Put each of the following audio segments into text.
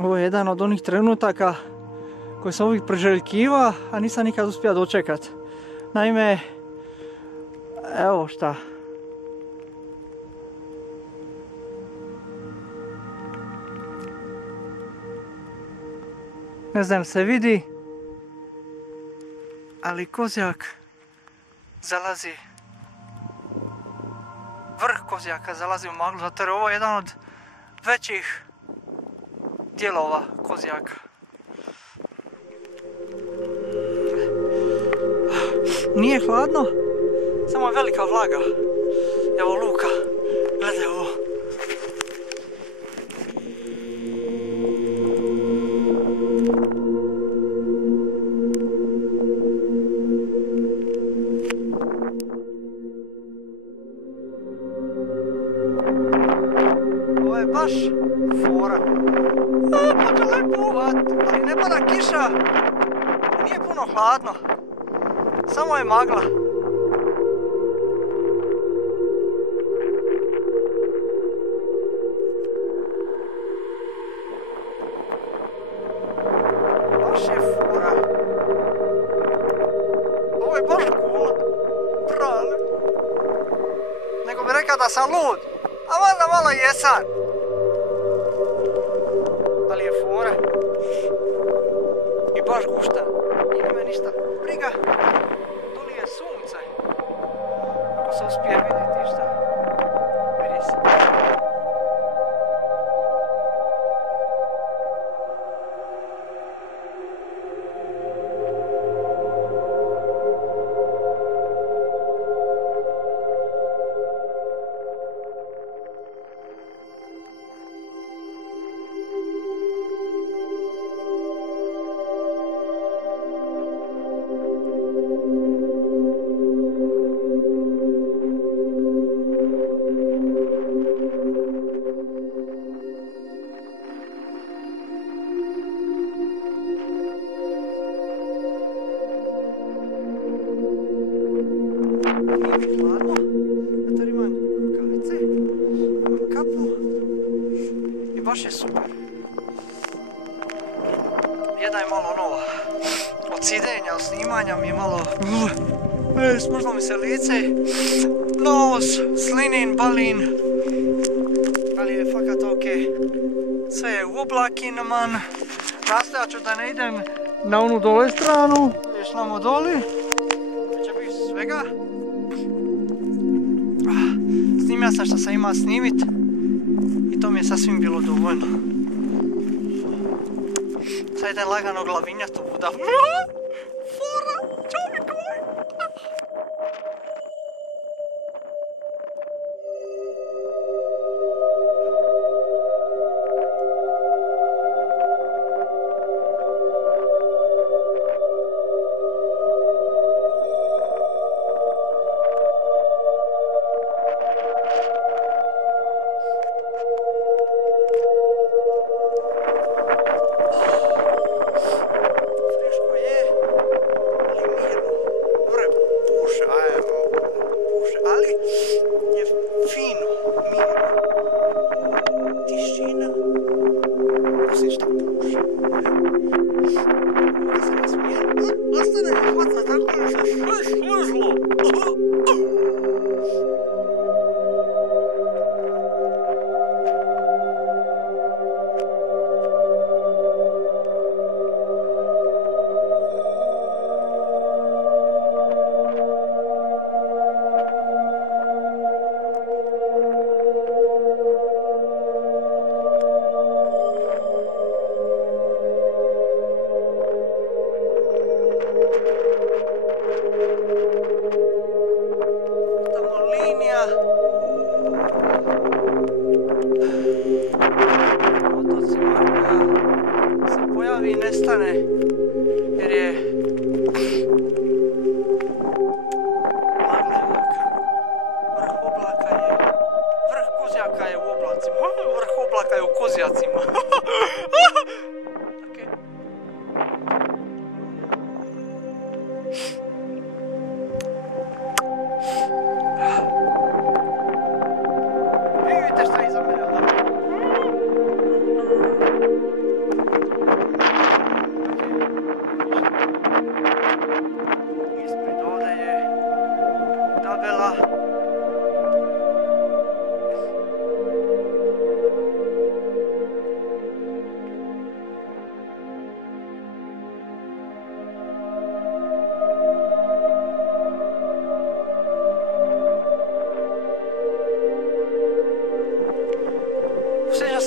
Ovo je jedan od onih trenutaka koji sam uvijek priželjkiva, a nisam nikad uspio dočekat. Naime, evo šta. Ne znam se vidi, ali kozjak zalazi, vrh kozjaka zalazi u maglu, zato jer ovo je jedan od većih dijelova kozjaka. Nije hladno, samo je velika vlaga. Evo luka, gledaj ovo. Ovo je baš fora. Počeo lepuvat, ali ne pada kiša. Nije puno hladno. Samo je magla. Baš je fora. Ovo je baš cool. Brale. Nego bi rekao da sam lud. A valjda malo jesam. Ali je fora. I baš gušta. I nema ništa briga. Doli je sunce. Ako se uspije vidjeti šta. Vidi se. Hladno, zato imam rukavice, imam kapu i baš je super. Jedna je malo nova, od sidenja, od snimanja mi je malo... Smužilo mi se lice, nos, slinin, balin, ali je fakat ok. Sve je u oblakinama, nastojat ću da ne idem na onu dole stranu, još namo doli, će biti svega. Snimio sam što sam imao snimit i to mi je sasvim bilo dovoljno. Sad idem lagano glavinjat u voda. Fora, čovjek moj! Friško je.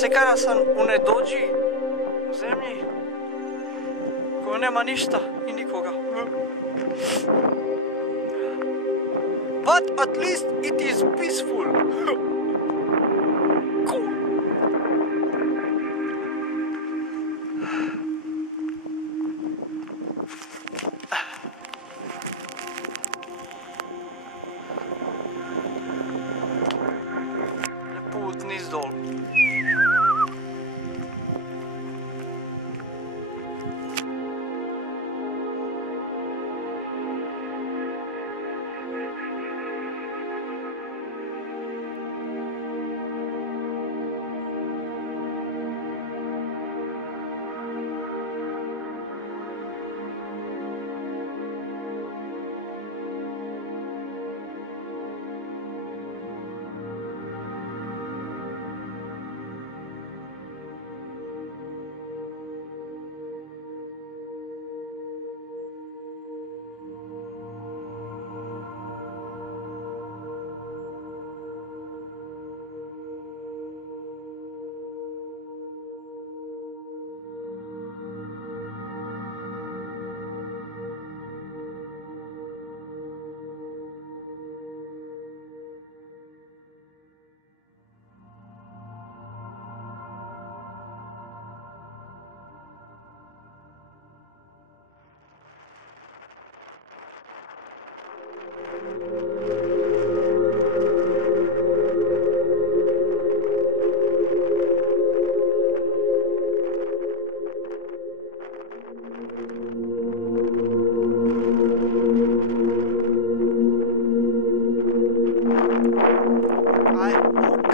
Sekara sam u nedođi, u zemlji, koja nema ništa i nikoga. But at least it is peaceful. Cool. Put niz dol. Aj, ok.